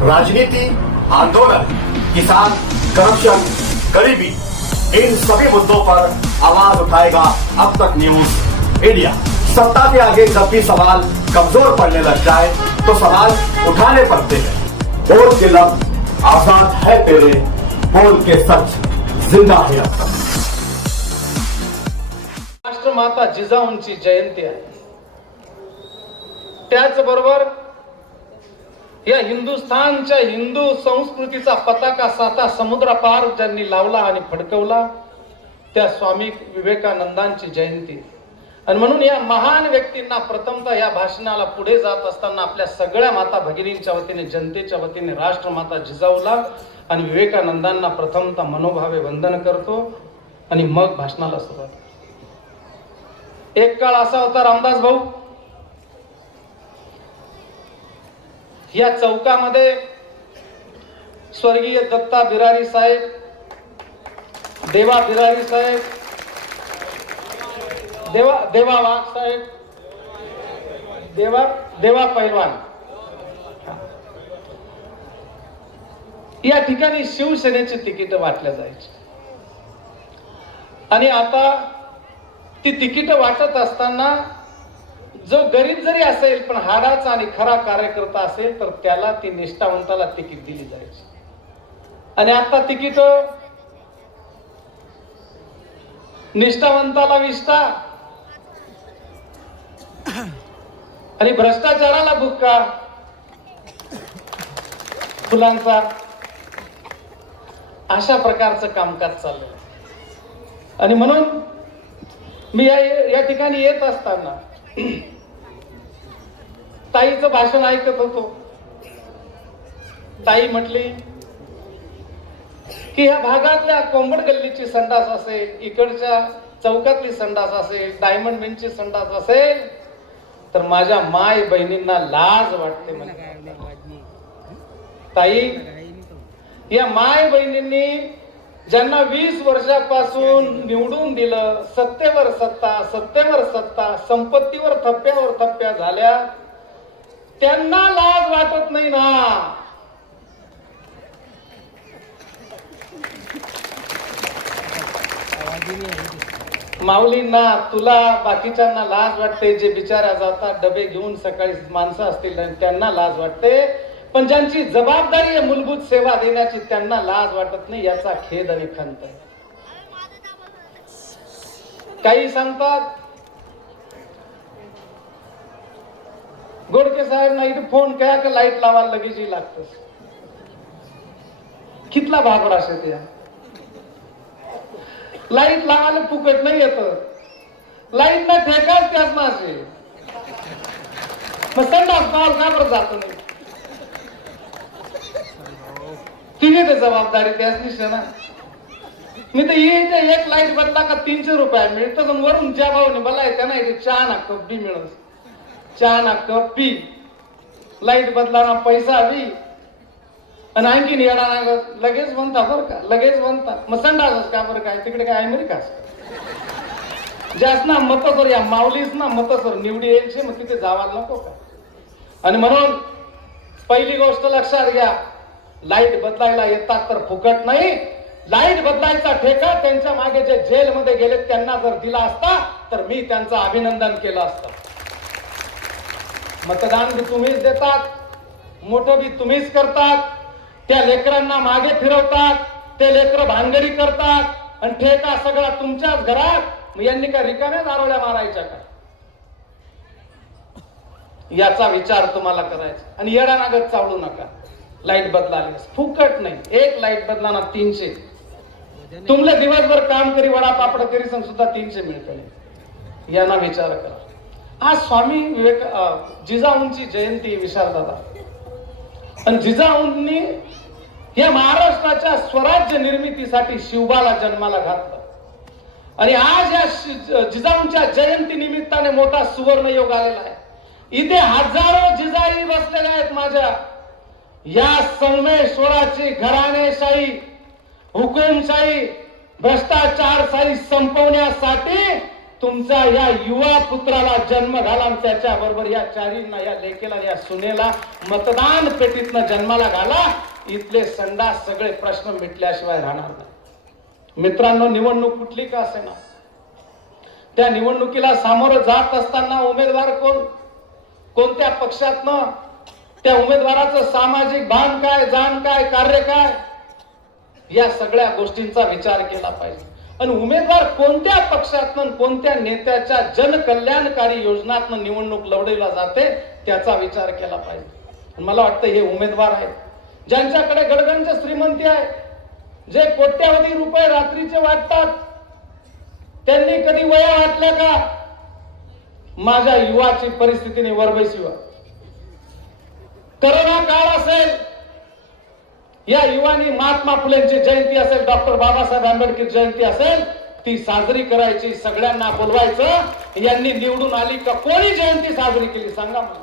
राजनीति, आंदोलन, किसान, करप्शन, गरीबी, इन सभी मुद्दों पर आवाज उठाएगा अब तक न्यूज इंडिया। सत्ता के आगे जब भी सवाल कमजोर पड़ने लग जाए तो सवाल उठाने पड़ते हैं। बोल के लफ्ज आजाद है तेरे, बोल के सच जिंदा है अब तक। राष्ट्रमाता जिजाऊंची जयंती आहे। त्याचबरोबर या हिंदुस्थानच्या हिंदू संस्कृतीचा पताका साता समुद्रापार ज्यांनी लावला आणि फडकवला त्या स्वामी विवेकानंदांची जयंती। आणि म्हणून या महान व्यक्तींना प्रथमतः या भाषणाला पुढे जात असताना आपल्या सगळ्या माता भगिनींच्या वतीने, जनतेच्या वतीने राष्ट्रमाता जिजाऊला आणि विवेकानंदांना प्रथमतः मनोभावे वंदन करतो आणि मग भाषणाला सुरुवात करतो। एक काळ असा होता रामदास भाऊ, या चौकामध्ये स्वर्गीय दत्ता बिरारी साहेब, देवा बिरारी साहेब, देवा वाघ साहेब, देवा पैलवान या ठिकाणी शिवसेनेची तिकीट वाटल्या जायची। आणि आता ती तिकीट वाटत असताना जो गरीब जरी असेल पण हाडाचा आणि खरा कार्यकर्ता असेल तर त्याला ती निष्ठावंताला तिकीट दिली जायची। आणि आता तिकीट निष्ठावंताला विष्ठा आणि भ्रष्टाचाराला बुक्का फुलांचा, अशा प्रकारचं कामकाज चाललंय। आणि म्हणून मी या ठिकाणी येत असताना ताईचं भाषण ऐकत होतो। ताई म्हटली की ह्या भागातल्या कोंबड गल्लीची संडास असेल, इकडच्या चौकातली संडास असेल, डायमंड बेंचची संडास असेल तर माझ्या माय बहिणींना लाज वाटते म्हणजे। ताई, या माय बहिणींनी ज्यांना 20 वर्षापासून निवडून दिलं, सत्तेवर सत्ता, संपत्तीवर थप्प्यावर थप्प्या झाल्या, त्यांना लाज वाटत नाही ना? माऊलींना, तुला, बाकीच्यांना लाज वाटते, जे बिचाऱ्या जातात डबे घेऊन सकाळी माणसं असतील त्यांना लाज वाटते, पण ज्यांची जबाबदारी आहे मूलभूत सेवा देण्याची त्यांना लाज वाटत नाही, याचा खेद आणि खंत आहे। काही सांगतात गोडके साहेब ना इथे फोन करा की लाईट लावायला लगेच लागतं। कितला भागडा शेत या लाईट लावायला फुकट नाही येत, लाईट ना ठेकाच त्याच ना असेल मग संडास पाल का बरं जात नाही? तिने ते जबाबदारी त्याच निश्चय ना। मी तर इथे एक लाईट बदला का 300 रुपये मिळत, वरून ज्या भाऊने मला येते ना इथे चहा ना कप बी मिळत, चहा ना कप पी, लाईट बदलाना पैसा बी, आणि आणखीन येडा ना लगेच बनता बरं का, लगेच बनता। मग संडास का बरं काय तिकडे काय अमेरिका जास्त ना मतसर, या माऊलीच ना मतसर निवडी यायची, मग तिथे जावायला नको का? आणि म्हणून पहिली गोष्ट लक्षात घ्या, लाईट बदलायला येतात तर फुकट नाही, लाईट बदलायचा ठेका त्यांच्या मागे जे जेलमध्ये गेले त्यांना जर दिला असता तर मी त्यांचं अभिनंदन केलं असतं। मतदान बी तुम्हीच देतात, मोठं बी तुम्हीच करतात, त्या लेकरांना मागे फिरवतात, ते लेकर भानगडी करतात आणि ठेका सगळा तुमच्याच घरात। यांनी का रिकाम्या दारोड्या मारायच्या का? याचा विचार तुम्हाला करायचा। आणि येडा नागत चावडू नका, लाईट बदलाली फुकट नाही, एक लाईट बदलाना 300, तुमले दिवसभर काम करी वडा पापड करी सुद्धा 300 मिळते। यांना विचार करा। आज स्वामी जिजाऊंची जयंती विशालदादा, आणि जिजाऊंनी या महाराष्ट्राच्या स्वराज्य निर्मितीसाठी शिवबाला जन्माला घातलं। आणि आज या जिजाऊंच्या जयंती निमित्ताने मोठा सुवर्ण योग आलेला आहे। इथे हजारो जिजाई बसलेल्या आहेत माझ्या। या संगमेश्वराची घराणेशाही, हुकुमशाही, भ्रष्टाचारशाही संपवण्यासाठी तुमचा या युवा पुत्राला जन्म घाला आणि त्याच्याबरोबर या चारींना, या लेकेला, या सुनेला मतदान पेटीतनं जन्माला घाला. इथले संडास सगळे प्रश्न मिटल्याशिवाय राहणार नाही. मित्रांनो, निवडणूक कुठली का असेना, त्या निवडणुकीला सामोरं जात असताना उमेदवार कोण, कोणत्या पक्षातनं, त्या उमेदवाराचं सामाजिक भान काय, जाण काय, कार्य काय, या सगळ्या गोष्टींचा विचार केला पाहिजे. आणि उमेदवार कोणत्या पक्षातनं, कोणत्या नेत्याच्या जनकल्याणकारी योजनातनं निवडणूक लढवली जाते त्याचा विचार केला पाहिजे. मला वाटतं हे उमेदवार आहेत ज्यांच्याकडे गडगंज श्रीमंती आहे, जे कोट्यावधी रुपये रात्रीचे वाटतात. त्यांनी कधी वया वाटल्या का? माझ्या युवाची परिस्थितीने वरबैसिवा. करोना काळ असेल, या युवानी महात्मा फुलेंची जयंती असेल, डॉक्टर बाबासाहेब आंबेडकर जयंती असेल, ती साजरी करायची, सगळ्यांना बोलवायचं. यांनी निवडून आली का कोणी जयंती साजरी केली सांगा मला.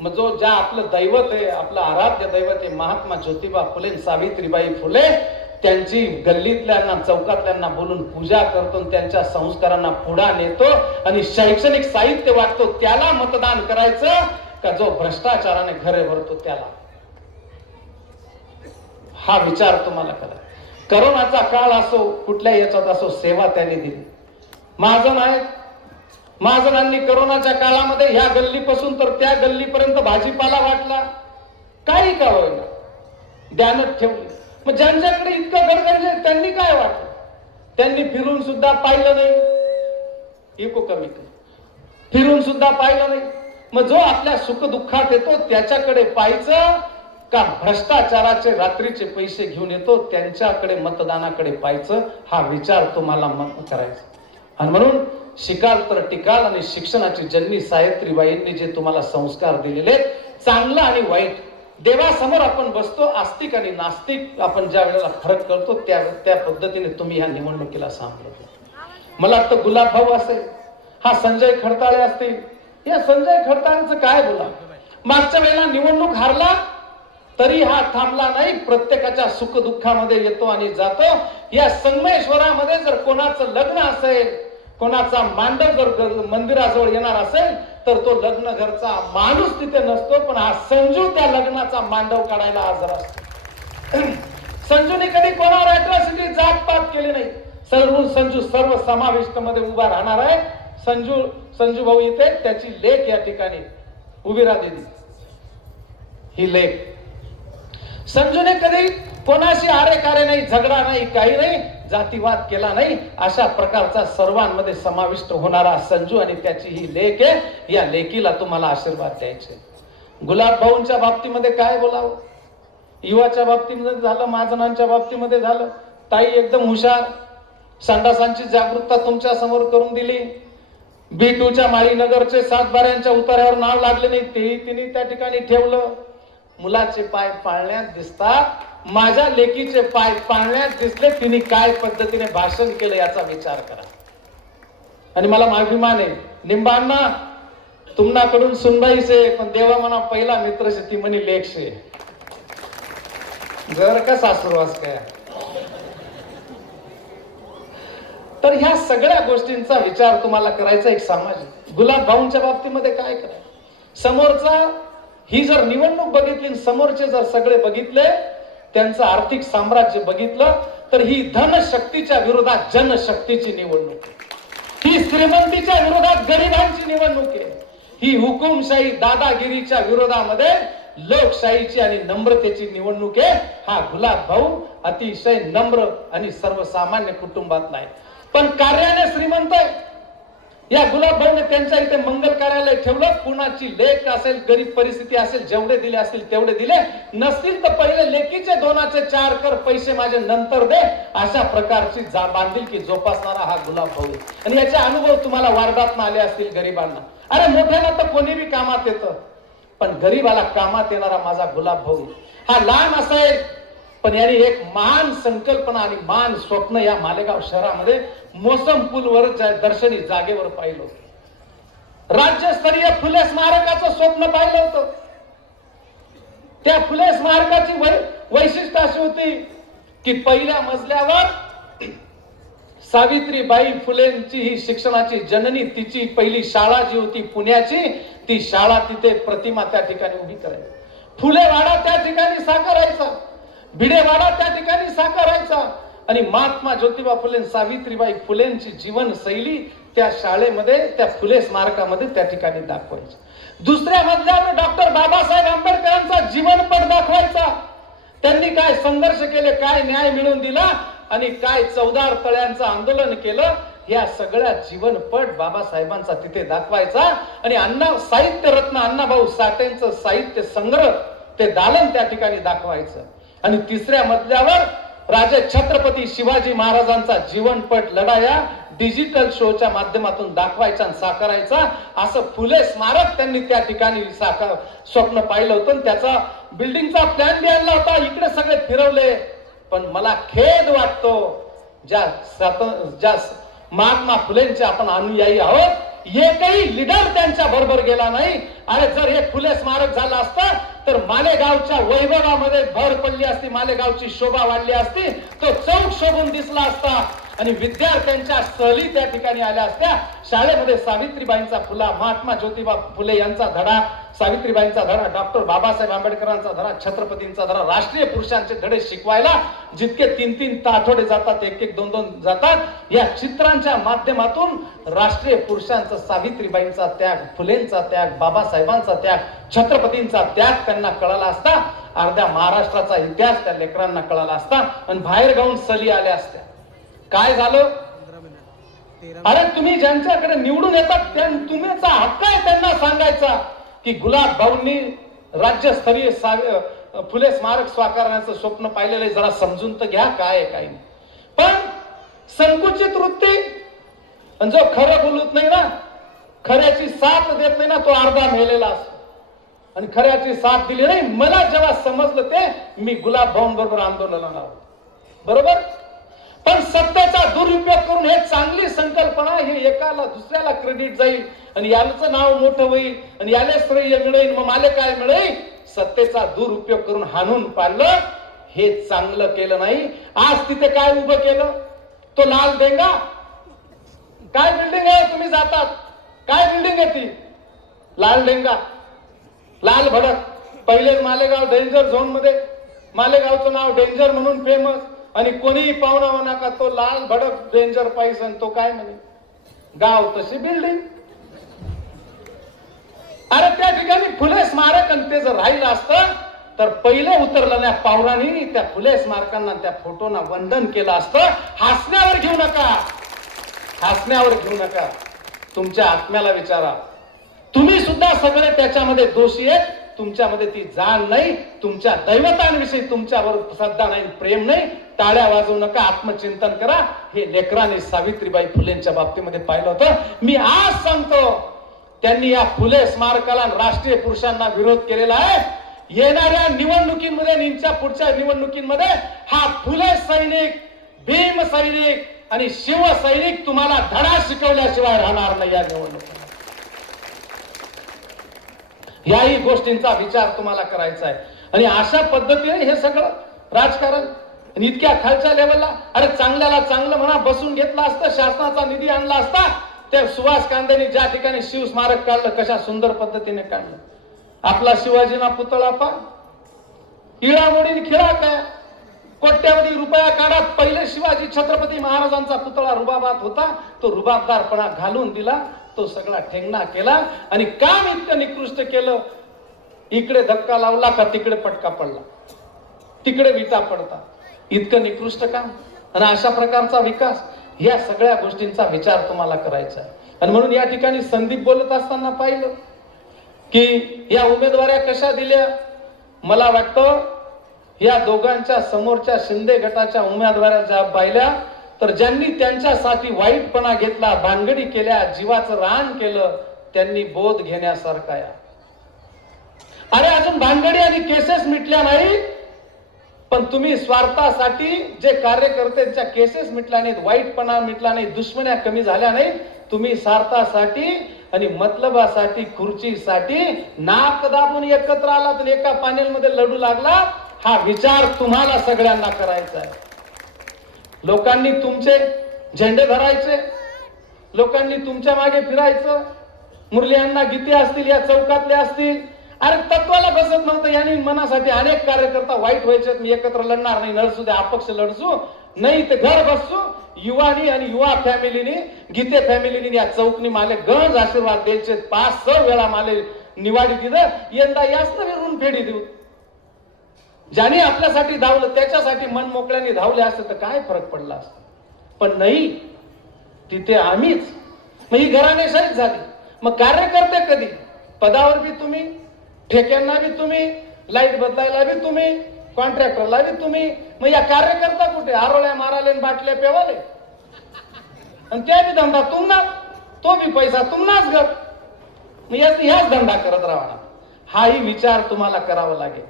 मग जो ज्या आपलं दैवत आहे, आपलं आराध्य दैवत आहे महात्मा ज्योतिबा फुले, सावित्रीबाई फुले, त्यांची गल्लीतल्यांना, चौकातल्यांना बोलून पूजा करतो, त्यांच्या संस्कारांना पुढा नेतो आणि शैक्षणिक साहित्य वाटतो, त्याला मतदान करायचं का जो भ्रष्टाचाराने घरे भरतो त्याला? हा विचार तुम्हाला करा. करोनाचा काळ असो, कुठल्या याच्यात असो, सेवा त्यांनी दिली. महाजन आहेत, महाजनांनी करोनाच्या काळामध्ये ह्या गल्लीपासून तर त्या गल्लीपर्यंत भाजीपाला वाटला, काही का होईना ध्यानात ठेवली. मग ज्यांच्याकडे इतकं गडगंज आहे त्यांनी काय वाटलं? त्यांनी फिरून सुद्धा पाहिलं नाही, इको कमी फिरून सुद्धा पाहिलं नाही. मग जो आपल्या सुख दुःखात येतो त्याच्याकडे पाहायचं का भ्रष्टाचाराचे रात्रीचे पैसे घेऊन येतो त्यांच्याकडे मतदानाकडे पाहायचं? हा विचार तुम्हाला मत करायचा. आणि म्हणून शिकाल तर टिकाल आणि शिक्षणाची जननी सावित्रीबाईंनी जे तुम्हाला संस्कार दिलेले, चांगलं आणि वाईट, देवासमोर आपण बसतो, आस्तिक आणि नास्तिक आपण ज्या वेळेला फरक करतो त्या पद्धतीने तुम्ही ह्या निवडणुकीला सांभाळतो. मला वाटतं गुलाब भाऊ असेल, हा संजय खडताळे असतील, या संजय खडताळेंचं काय बोला. मागच्या वेळेला निवडणूक हारला तरी हा थांबला नाही, प्रत्येकाच्या सुख दुःखामध्ये येतो आणि जातो. या संगमेश्वरामध्ये जर कोणाचं लग्न असेल, कोणाचा मांडव जर मंदिराजवळ येणार असेल तर तो लग्न घरचा माणूस तिथे नसतो, पण हा संजू त्या लग्नाचा मांडव काढायला हजर असतो. संजूने कधी कोणावर अॅट्रॉसिटी, जातपात केली नाही. संजू सर्व समाविष्ट मध्ये उभा राहणार आहे. संजू भाऊ इथे, त्याची लेख या ठिकाणी उभी राहिली, ही लेख. संजूने कधी कोणाशी आरेकारे नाही, झगडा नाही, काही नाही, जातीवाद केला नाही. अशा प्रकारचा सर्वांमध्ये समाविष्ट होणारा संजू आणि त्याची ही लेख आहे. या लेकीला तुम्हाला आशीर्वाद द्यायचे. गुलाब भाऊंच्या बाबतीमध्ये काय बोलावं? युवाच्या बाबतीमध्ये झालं, महाजनांच्या बाबतीमध्ये झालं. ताई एकदम हुशार, संडासांची जागरूकता तुमच्या समोर करून दिली. B2च्या माळीनगरचे सातबाऱ्यांच्या उतार्यावर नाव लागले नाही, तेही तिने त्या ठिकाणी ठेवलं. मुलाचे पाय पाळण्यात दिसतात, माझ्या लेकीचे पाय पाळण्यात दिसले. तिने काय पद्धतीने भाषण केलं याचा विचार करा. आणि मला अभिमान आहे, निंबांना तुमनाकडून सुनबाईचे, पण देवा म्हणा पहिला मित्र से ती म्हणी लेख से, घर का सासूरवास काय. तर ह्या सगळ्या गोष्टींचा विचार तुम्हाला करायचा. एक सामाजिक गुलाब भाऊंच्या बाबतीमध्ये काय करायचं? समोरचा, ही जर निवडणूक बघितली, समोरचे जर सगळे बघितले, त्यांचं आर्थिक साम्राज्य बघितलं, तर ही धनशक्तीच्या विरोधात जनशक्तीची निवडणूक आहे. ही श्रीमंतीच्या विरोधात गरिबांची निवडणूक आहे. ही हुकुमशाही दादागिरीच्या विरोधामध्ये लोकशाहीची आणि नम्रतेची निवडणूक आहे. हा गुलाब भाऊ अतिशय नम्र आणि सर्वसामान्य कुटुंबातला आहे, पण कार्याने श्रीमंत आहे. या गुलाब भाऊने त्यांच्या इथे मंगल कार्यालय ठेवलं. कुणाची लेख असेल, गरीब परिस्थिती असेल, जेवढे दिले असतील तेवढे दिले, नसतील तर पहिले लेकीचे 2चे 4 कर, पैसे माझे नंतर दे, अशा प्रकारची बांधिलकी जोपासणारा हा गुलाब भाऊ. आणि याचे अनुभव तुम्हाला वार्डात आले असतील गरिबांना. अरे मोठ्याला तर कोणी बी कामात येतं, पण गरीबाला कामात येणारा माझा गुलाब भाऊ. हा लहान असेल, पण यांनी एक महान संकल्पना आणि महान स्वप्न या मालेगाव शहरामध्ये मोसम पूलवर दर्शनी जागेवर पाहिलं होतं. राज्यस्तरीय फुले स्मारकाचं स्वप्न पाहिलं होतं. त्या फुले स्मारकाची वैशिष्ट्य अशी होती की पहिल्या मजल्यावर सावित्रीबाई फुलेंची ही शिक्षणाची जननी, तिची पहिली शाळा जी होती पुण्याची, ती शाळा तिथे प्रतिमा त्या ठिकाणी उभी करायची. फुलेवाडा त्या ठिकाणी साकारायचा, भिडेवाडा त्या ठिकाणी साकारायचा आणि महात्मा ज्योतिबा फुले, सावित्रीबाई फुलेंची जीवनशैली त्या शाळेमध्ये, त्या फुले स्मारकामध्ये त्या ठिकाणी दाखवायची. दुसऱ्या मजल्यावर डॉक्टर बाबासाहेब आंबेडकरांचा जीवनपट दाखवायचा. त्यांनी काय संघर्ष केले, काय न्याय मिळवून दिला आणि काय 14 तळ्यांचं आंदोलन केलं, या सगळ्या जीवनपट बाबासाहेबांचा तिथे दाखवायचा. आणि साहित्य रत्न अण्णाभाऊ साठेंचं साहित्य संग्रह, ते दालन त्या ठिकाणी दाखवायचं. आणि तिसऱ्या मजल्यावर राजे छत्रपती शिवाजी महाराजांचा जीवनपट, लढाया डिजिटल शोच्या माध्यमातून दाखवायचा आणि साकारायचा. असं फुले स्मारक त्यांनी त्या ठिकाणी स्वप्न पाहिलं होतं. त्याचा बिल्डिंगचा प्लॅन बी आणला होता, इकडे सगळे फिरवले. पण मला खेद वाटतो, ज्या महात्मा फुलेंचे आपण अनुयायी आहोत, एकही लीडर त्यांच्या बरोबर गेला नाही. अरे जर हे फुले स्मारक झालं असतं तर मालेगावच्या वैभवामध्ये भर पडली असती, मालेगावची शोभा वाढली असती, तो चौक शोभून दिसला असता आणि विद्यार्थ्यांच्या सहली त्या ठिकाणी आल्या असत्या. शाळेमध्ये सावित्रीबाईंचा फुला, महात्मा ज्योतिबा फुले यांचा धडा, सावित्रीबाईंचा धडा, डॉक्टर बाबासाहेब आंबेडकरांचा धडा, छत्रपतींचा धडा, राष्ट्रीय पुरुषांचे धडे शिकवायला जितके 3-3 आठवडे जातात, 1-1, 2-2 जातात, या चित्रांच्या माध्यमातून राष्ट्रीय पुरुषांचा, सावित्रीबाईंचा त्याग, फुलेंचा त्याग, बाबासाहेबांचा त्याग, छत्रपतींचा त्याग त्यांना कळाला असता. अर्ध्या महाराष्ट्राचा इतिहास त्या लेकरांना कळाला असता आणि बाहेर गाऊन सली आल्या असत्या. काय झालं? अरे तुम्ही ज्यांच्याकडे निवडून येतात तुम्हीचा हक्क आहे त्यांना सांगायचा की गुलाब भाऊंनी राज्यस्तरीय फुले स्मारक साकारण्याचं स्वप्न पाहिलेलं आहे, जरा समजून तर घ्या काय आहे काय नाही. पण संकुचित वृत्ती, जो खरं बोलत नाही ना, खऱ्याची साथ देत नाही ना, तो अर्धा मेलेला असतो. आणि खऱ्याची साथ दिली नाही, मला जेव्हा समजलं ते, मी गुलाब भाऊंबरोबर आंदोलनाला आहोत, बरोबर. पण सत्तेचा दुरुपयोग करून हे चांगली संकल्पना, हे एकाला दुसऱ्याला क्रेडिट जाईल आणि याचं नाव मोठं होईल आणि याला श्रेय मिळेल, मग मला काय मिळेल. सत्तेचा दुरुपयोग करून हाणून पाडलं, हे चांगलं केलं नाही. आज तिथे काय उभं केलं, तो लाल डेंगा. काय बिल्डिंग आहे, तुम्ही जातात, काय बिल्डिंग आहे ती? लाल डेंगा, लाल भडक. पहिलेच मालेगाव डेंजर झोन मध्ये, मालेगावचं नाव डेंजर म्हणून फेमस. आणि कोणीही पाहुणा म्हणा का तो लाल भडक डेंजर पाहिजे, तो काय म्हणे गाव तशी बिल्डिंग. अरे त्या ठिकाणी फुले स्मारक आणि ते जर राहिलं असतं तर पहिले उतरलं ना पावरांनी त्या फुले स्मारकांना, त्या फोटोना वंदन केलं असतं. हसण्यावर घेऊ नका, हसण्यावर घेऊ नका. तुमच्या आत्म्याला विचारा, तुम्ही सुद्धा सगळे त्याच्यामध्ये दोषी आहेत. तुमच्यामध्ये ती जाण नाही, तुमच्या दैवतांविषयी तुमच्यावर श्रद्धा नाही, प्रेम नाही. टाळ्या वाजवू नका, आत्मचिंतन करा. हे लेकरांनी सावित्रीबाई फुलेंच्या बाबतीमध्ये पाहिलं होतं. मी आज सांगतो, त्यांनी या फुले स्मारकाला, राष्ट्रीय पुरुषांना विरोध केलेला आहे. येणाऱ्या निवडणुकीमध्ये, नीच्या पुढच्या निवडणुकीमध्ये हा फुले सैनिक, भीम सैनिक आणि शिवसैनिक तुम्हाला धडा शिकवल्याशिवाय राहणार नाही या निवडणुकीत. याही गोष्टींचा विचार तुम्हाला करायचा आहे. आणि अशा पद्धतीने हे सगळं राजकारण आणि इतक्या खालच्या लेवलला, अरे चांगल्याला चांगलं म्हणा, बसून घेतला असतं, शासनाचा निधी आणला असता. त्या सुभाष कांदेनी ज्या ठिकाणी शिव स्मारक काढलं, कशा सुंदर पद्धतीने काढलं. आपला शिवाजीना पुतळा पा, इळामोडीने खिळा काय, कोट्यावधी रुपया काढत पहिले शिवाजी छत्रपती महाराजांचा पुतळा रुबाबात होता, तो रुबाबदारपणा घालून दिला, तो सगळा ठेंगणा केला. आणि काम इतकं निकृष्ट केलं, इकडे धक्का लावला का तिकडे पटका पडला, तिकडे विटा पडता, इतकं निकृष्ट काम. आणि अशा प्रकारचा विकास, या सगळ्या गोष्टींचा विचार तुम्हाला करायचा आहे. आणि म्हणून या ठिकाणी संदीप बोलत असताना पाहिलं की या उमेदवाऱ्या कशा दिल्या. मला वाटतं या दोघांच्या समोरच्या शिंदे गटाच्या उमेदवाऱ्या ज्या पाहिल्या तर ज्यांनी त्यांच्यासाठी वाईटपणा घेतला, भानगडी केल्या, जीवाचं रान केलं, त्यांनी बोध घेण्यासारखा आहे. अरे अजून भानगडी आणि केसेस मिटल्या नाही, पण तुम्ही स्वार्थासाठी जे कार्यकर्त्यांच्या केसेस मिटल्या नाहीत, वाईटपणा मिटला नाही, दुश्मन्या कमी झाल्या नाहीत, तुम्ही स्वार्थासाठी आणि मतलबासाठी, खुर्चीसाठी नाक दाबून एकत्र आलात आणि एका पॅनेलमध्ये लढू लागला. हा विचार तुम्हाला सगळ्यांना करायचा आहे. लोकांनी तुमचे झेंडे धरायचे, लोकांनी तुमच्या मागे फिरायचं, मुरली अण्णा गीते असतील या चौकातले असतील. अरे तत्वाला बसत नव्हतं. यांनी मनासाठी अनेक कार्यकर्ता वाईट व्हायचे, मी एकत्र लढणार नाही, लढसू दे अपक्ष लढसू नाही ते घर बसू. युवानी आणि युवा फॅमिलीने गीते फॅमिलीने या चौकनी माले गंज आशीर्वाद द्यायचे. 5-6 वेळा माले निवाडी दिलं. यंदा याच विरून फेडी देऊ. ज्याने आपल्यासाठी धावलं त्याच्यासाठी मन मोकळ्याने धावले असते तर काय फरक पडला असता. पण नाही, तिथे आम्हीच. मग ही घराणेशाहीच झाली. मग कार्यकर्ते कधी पदावर बी तुम्ही, ठेक्यांना बी तुम्ही, लाईट बदलायला बी तुम्ही, कॉन्ट्रॅक्टरला बी तुम्ही. मग या कार्यकर्ता कुठे? आरोळ्या माराले बाटल्या पेवाले आणि त्या बी धंदा तुम्हाच, तो बी पैसा तुम्हाच घर. मग ह्याच धंदा करत राहा. हाही विचार तुम्हाला करावा लागेल.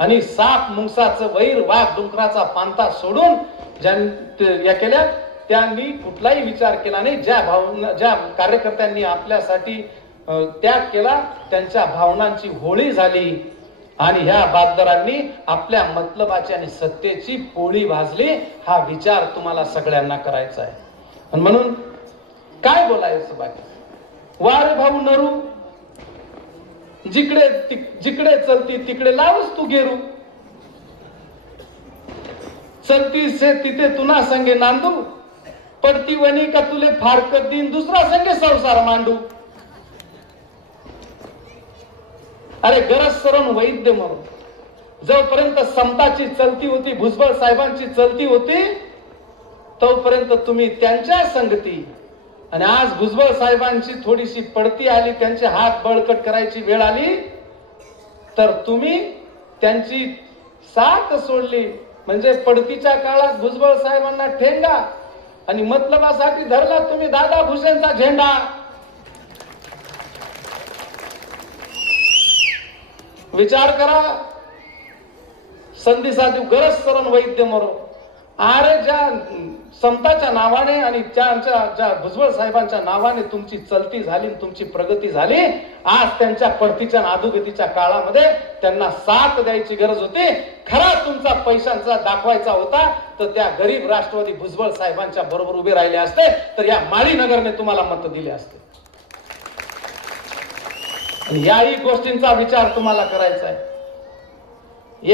आणि साप मुंगसाचं वैर, वाघ डुंकराचा पांता सोडून ज्या केल्या त्यांनी कुठलाही विचार केला नाही. ज्या कार्यकर्त्यांनी आपल्यासाठी त्याग केला त्यांच्या भावनांची होळी झाली आणि ह्या बाददारांनी आपल्या मतलबाची आणि सत्तेची पोळी भाजली. हा विचार तुम्हाला सगळ्यांना करायचा आहे. आणि म्हणून काय बोलायचं बाकी? वारे भाऊ नरू, जिकडे चलती तिकडे लावस तू गेरू. चलती से तिथे तुना संगे नांदू, पडती वनी का तुले फारकत दिन दुसरा संगे संसार मांडू. अरे गरज सरण वैद्य म्हणून जोपर्यंत समताची चलती होती, भुजबळ साहेबांची चलती होती, तोपर्यंत तुम्ही त्यांच्या संगती. आणि आज भुजबळ साहेबांची थोडीशी पडती आली, त्यांचे हात बळकट करायची वेळ आली, तर तुम्ही त्यांची साथ सोडली. म्हणजे पडतीच्या काळात भुजबळ साहेबांना ठेंगा आणि मतलबासाठी धरला तुम्ही दादा भुसेंचा झेंडा. विचार करा. संधी साधू गरज सरण वैद्य मरो. अरे ज्या समताच्या नावाने आणि ज्या भुजबळ साहेबांच्या नावाने तुमची चलती झाली, तुमची प्रगती झाली, आज त्यांच्या पडतीच्या अधोगतीच्या काळामध्ये त्यांना साथ द्यायची गरज होती. खरा तुमचा पैशांचा दाखवायचा होता तर त्या गरीब राष्ट्रवादी भुजबळ साहेबांच्या बरोबर उभे राहिले असते तर या माळीनगरने तुम्हाला मत दिले असते. याही गोष्टींचा विचार तुम्हाला करायचा आहे.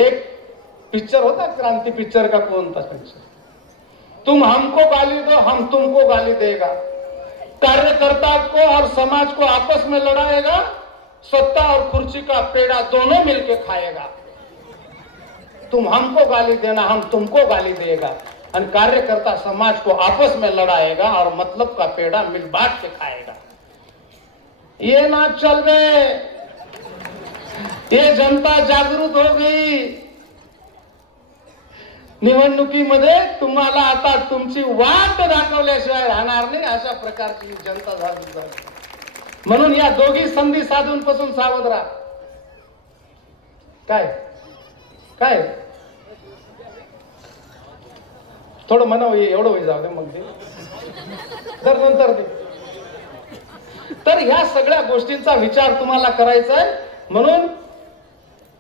एक पिक्चर होता, क्रांती पिक्चर का कोणता पिक्चर, तुम हमको गाली दो हम तुमको गाली देगा, कार्यकर्ता को और समाज को आपस में लड़ाएगा, सत्ता और कुर्सी का पेड़ा दोनों मिलके खाएगा. तुम हमको गाली देना हम तुमको गाली देगा, और कार्यकर्ता समाज को आपस में लड़ाएगा और मतलब का पेड़ा मिल बांट के खाएगा. ये ना चल गए. ये जनता जागृत हो गई. निवडणुकीमध्ये तुम्हाला आता तुमची वाट दाखवल्याशिवाय राहणार नाही, अशा प्रकारची जनता जागृत झाली. म्हणून या दोघी संधी साधून पासून सावध राहा. काय काय थोडं म्हणावं, एवढं होई जाऊ दे मग ते तर नंतर ते. तर ह्या सगळ्या गोष्टींचा विचार तुम्हाला करायचा आहे. म्हणून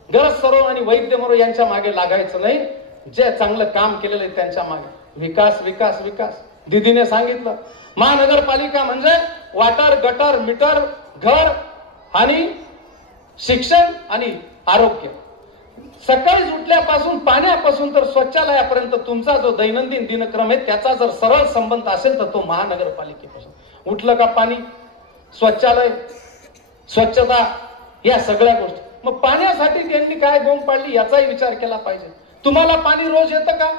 गरज सरो आणि वैद्य मरो यांच्या मागे लागायचं नाही. जे चांगलं काम केलेलं आहे त्यांच्या मागे विकास विकास विकास. दीदीने सांगितलं महानगरपालिका म्हणजे वॉटर गटर मीटर घर आणि शिक्षण आणि आरोग्य. सकाळी उठल्यापासून पाण्यापासून तर स्वच्छालयापर्यंत तुमचा जो दैनंदिन दिनक्रम आहे त्याचा जर सरळ संबंध असेल तर तो महानगरपालिकेपासून. उठलं का पाणी, स्वच्छालय, स्वच्छता, या सगळ्या गोष्टी. मग पाण्यासाठी त्यांनी काय बोंब पाडली याचाही विचार केला पाहिजे. तुम्हाला पाणी रोज येतं का?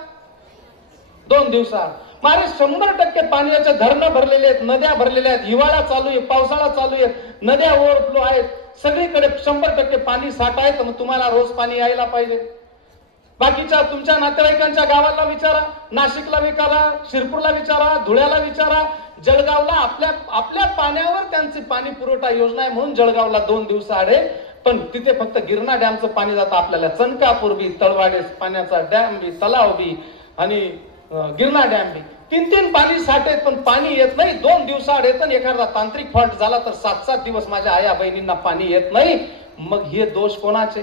2 दिवसात. मारे 100% पाण्याचे धरणं भरलेले आहेत, नद्या भरलेल्या आहेत, हिवाळा चालू आहे, पावसाळा चालू आहे, नद्या ओव्हरफ्लो आहेत, सगळीकडे 100% पाणी साठा आहे. तर मग तुम्हाला रोज पाणी यायला पाहिजे. बाकीच्या तुमच्या नातेवाईकांच्या गावाला विचारा, नाशिकला विचारा, शिरपूरला विचारा, धुळ्याला विचारा, जळगावला आपल्या पाण्यावर त्यांची पाणी पुरवठा योजना आहे म्हणून जळगावला 2 दिवसाआडे. पण तिथे फक्त गिरणा डॅमचं पाणी जातं आपल्याला. चनकापूर बी, तळवाडे पाण्याचा डॅम बी, तलाव बी आणि गिरणा डॅम बी, 3 पाणी साठे पण पाणी येत नाही. 2 दिवसाआड येतं. एखादा तांत्रिक फॉल्ट झाला तर 7-7 दिवस माझ्या आया बहिणींना पाणी येत नाही. मग हे दोष कोणाचे?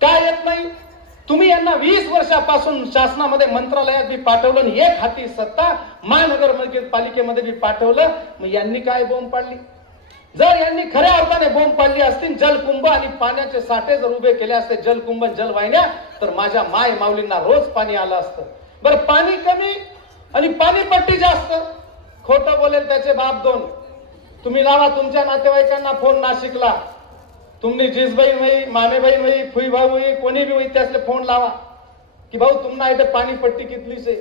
काय येत नाही? तुम्ही यांना 20 वर्षापासून शासनामध्ये मंत्रालयात बी पाठवलं आणि एक हाती सत्ता महानगरपालिकेमध्ये बी पाठवलं. मग यांनी काय बोंब पाडली? जर यांनी खऱ्या अर्थाने बोंब पाडली असतील, जलकुंभ आणि पाण्याचे साठे जर उभे केले असते, जलकुंभ जलवाहिन्या, तर माझ्या माय माऊलींना रोज पाणी आलं असतं. बरं, पाणी कमी आणि पाणीपट्टी जास्त. खोटं बोलेल त्याचे बाप दोन. तुम्ही लावा तुमच्या नातेवाईकांना फोन नाशिकला, तुम्ही जिजबाई होई, मामेबाई होई, फुई भाऊ होई, कोणी बी होई, त्यासले फोन लावा की भाऊ तुम्हाला इथे पाणीपट्टी कितलीच आहे.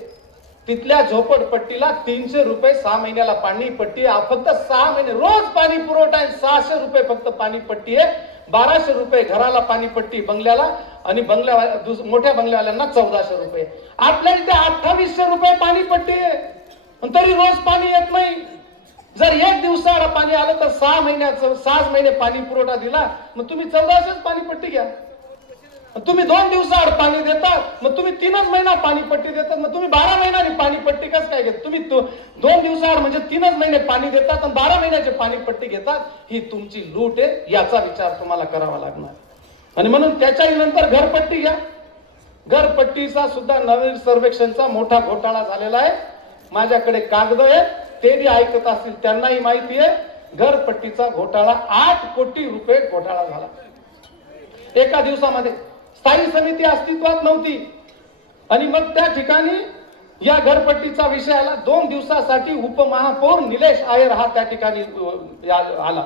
तिथल्या झोपडपट्टीला 300 रुपये 6 महिन्याला पाणी पट्टी, फक्त 6 महिने रोज पाणी पुरवठा आहे. 600 रुपये फक्त पाणी पट्टी आहे. 1200 रुपये घराला पाणी पट्टी बंगल्याला, आणि मोठ्या बंगल्यावाल्यांना 1400 रुपये. आपल्या इथे 2800 रुपये पाणी पट्टी आहे, पण तरी रोज पाणी येत नाही. जर एक दिवसाआड पाणी आलं तर 6 महिने पाणी पुरवठा दिला, मग तुम्ही 1400 पाणी पट्टी घ्या. तुम्ही 2 दिवसाआड पाणी देतात, मग तुम्ही 3च महिना पाणी पट्टी देतात, मग तुम्ही 12 महिन्यानी पाणी पट्टी कसं काय घेत? तुम्ही 2 दिवसाआड म्हणजे 3च महिने पाणी देतात आणि 12 महिन्याची पाणी पट्टी घेतात. ही तुमची लूट आहे, याचा विचार तुम्हाला करावा लागणार. आणि म्हणून त्याच्याही नंतर घरपट्टी घ्या. घरपट्टीचा सुद्धा नवीन सर्वेक्षणचा मोठा घोटाळा झालेला आहे. माझ्याकडे कागद आहे, ते बी ऐकत असतील त्यांनाही माहिती आहे. घरपट्टीचा घोटाळा 8 कोटी रुपये घोटाळा झाला एका दिवसामध्ये. स्थायी समिती अस्तित्वात नव्हती, आणि मग त्या ठिकाणी या घरपट्टीचा विषय आला. 2 दिवसासाठी उपमहापौर निलेश आयर हा त्या ठिकाणी आला,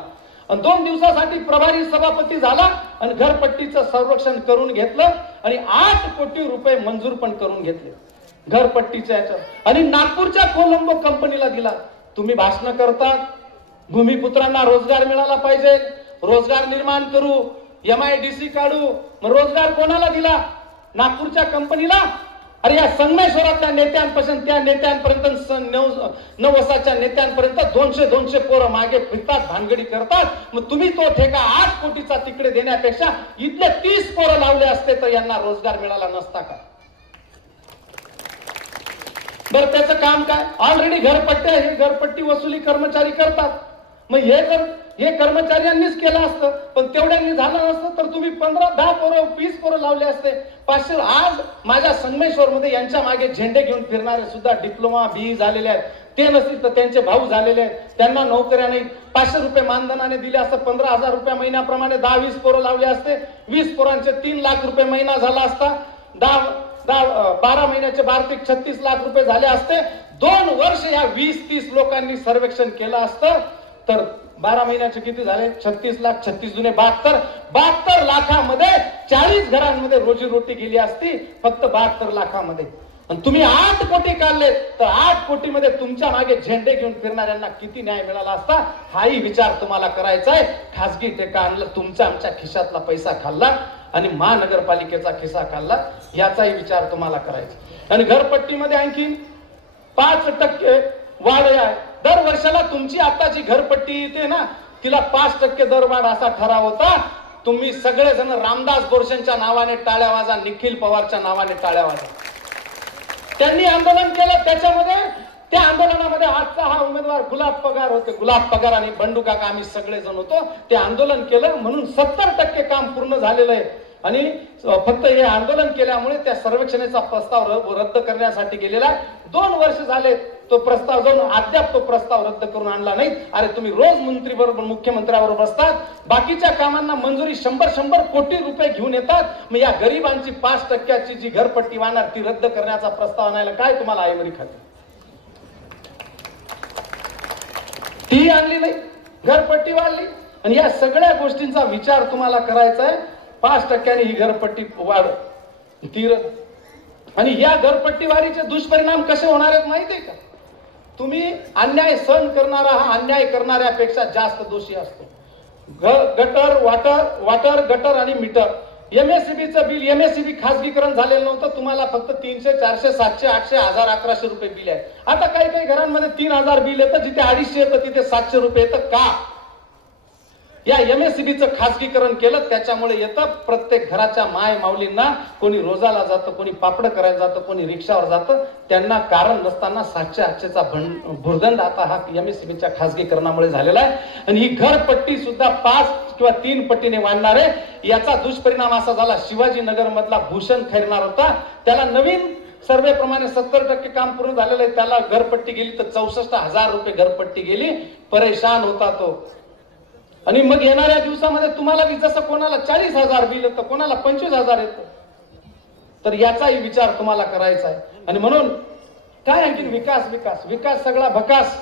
आणि 2 दिवसासाठी प्रभारी सभापती झाला, आणि घरपट्टीचं संरक्षण करून घेतलं, आणि 8 कोटी रुपये मंजूर पण करून घेतले घरपट्टीच्या याच्यात, आणि नागपूरच्या कोलंबो कंपनीला दिला. तुम्ही भाषण करतात, भूमिपुत्रांना रोजगार मिळाला पाहिजे, रोजगार निर्माण करू, MIDC काढू, मग रोजगार कोणाला दिला? नागपूरच्या कंपनीला. अरे या संगमेश्वरातल्या नेत्यांपासून त्या नेत्यांपर्यंत, नवसाच्या नेत्यांपर्यंत 200 पोरं मागे फिरतात, भानगडी करतात. मग तुम्ही तो ठेका 8 कोटीचा तिकडे देण्यापेक्षा इथले 30 पोरं लावले असते तर यांना रोजगार मिळाला नसता का? बरं, त्याचं काम काय? ऑलरेडी घरपट्ट्या, हे घरपट्टी वसुली कर्मचारी करतात. मग हे कर्मचाऱ्यांनीच केलं असतं, पण तेवढ्यांनी झालं नसतं तर तुम्ही 15, 10 पोरं, 20 पोरं लावले असते. 500. आज माझ्या संगमेश्वर मध्ये यांच्या मागे झेंडे घेऊन फिरणारे सुद्धा डिप्लोमा BE झालेले आहेत. ते नसतील तर त्यांचे भाऊ झालेले आहेत, त्यांना नोकऱ्या नाही. 500 रुपये मानधनाने दिले असतं, 15,000 रुपये महिन्याप्रमाणे 10-20 पोरं लावले असते. 20 पोरांचे 3 लाख रुपये महिना झाला असता. 12 महिन्याचे 32 लाख रुपये झाले असते. 2 वर्ष या 20-30 लोकांनी सर्वेक्षण केलं असतं तर 12 महिन्याचे किती झाले? 36 लाख. 36 दुने 72 लाखामध्ये 40 घरांमध्ये रोजी रोटी गेली असती, फक्त 72 लाखामध्ये. आणि तुम्ही 8 कोटी काढले तर 8 कोटीमध्ये तुमच्या मागे झेंडे घेऊन फिरणाऱ्यांना किती न्याय मिळाला असता? हाही विचार तुम्हाला करायचा आहे. खासगी टेका आणलं, तुमच्या आमच्या खिशातला पैसा खाल्ला आणि महानगरपालिकेचा खिसा खाल्ला, याचाही विचार तुम्हाला करायचा. आणि घरपट्टीमध्ये आणखी 5% वाढ आहे. दर वर्षाला तुमची आताची घरपट्टी येते ना, तिला 5% दरवाढ असा ठराव होता. तुम्ही सगळेजण रामदास बोरसेंच्या नावाने टाळ्या वाजा, निखिल पवारच्या नावाने टाळ्या वाजा. त्यांनी आंदोलन केलं, त्याच्यामध्ये त्या आंदोलनामध्ये आजचा हा उमेदवार गुलाब पगार होते. गुलाब पगार आणि बंडू काका आम्ही सगळेजण होतो. ते आंदोलन केलं म्हणून 70% काम पूर्ण झालेलं आहे. आणि फक्त हे आंदोलन केल्यामुळे त्या सर्वेक्षणाचा प्रस्ताव रद्द करण्यासाठी गेलेला आहे. 2 वर्ष झाले तो प्रस्ताव जाऊन अद्याप तो प्रस्ताव रद्द करून आणला नाही. अरे तुम्ही रोज मंत्री बरोबर, मुख्यमंत्र्याबरोबर बसतात, बाकीच्या कामांना मंजुरी 100 कोटी रुपये घेऊन येतात. मग या गरिबांची 5% जी घरपट्टी वाढणार ती रद्द करण्याचा प्रस्ताव आणायला काय तुम्हाला आयवरी खाते? ती आणली नाही, घरपट्टी वाढली. आणि या सगळ्या गोष्टींचा विचार तुम्हाला करायचा आहे. 5% ही घरपट्टी वाढ ती. आणि या घरपट्टी वाढीचे दुष्परिणाम कसे होणार आहेत माहिती आहे का? तुम्ही अन्याय सहन करणारा हा अन्याय करणाऱ्यापेक्षा जास्त दोषी असतो. गटर, वाटर, गटर आणि मीटर. MSEBीचं बिल, MSEB खासगीकरण झालेलं नव्हतं. तुम्हाला फक्त 300, 400, 700, 800, 1000, 1100 रुपये बिल आहे. आता काही घरांमध्ये 3000 बिल येतं, जिथे 250 येतं तिथे 700 रुपये येतं. का? या MSEBीचं खासगीकरण केलं, त्याच्यामुळे येतं. प्रत्येक घराच्या माय माऊलींना, कोणी रोजाला जातं, कोणी पापड करायला जातं, कोणी रिक्षावर जातं, त्यांना कारण नसताना 700-800चा भुर्दंड आता हा MSEBीच्या खासगीकरणामुळे झालेला आहे. आणि ही घरपट्टी सुद्धा 5 किंवा 3 पटीने वाढणार आहे. याचा दुष्परिणाम असा झाला, शिवाजीनगर मधला भूषण खैरनार होता, त्याला नवीन सर्वे प्रमाणे 70% काम पूर्ण झालेलं आहे, त्याला घरपट्टी गेली तर 64,000 रुपये घरपट्टी गेली. परेशान होता तो. आणि मग येणाऱ्या दिवसामध्ये तुम्हाला बी जसं कोणाला 40,000 बिल येतं, कोणाला 25,000 येतं. तर याचाही विचार तुम्हाला करायचा आहे. आणि म्हणून काय आणखी विकास विकास विकास सगळा भकास.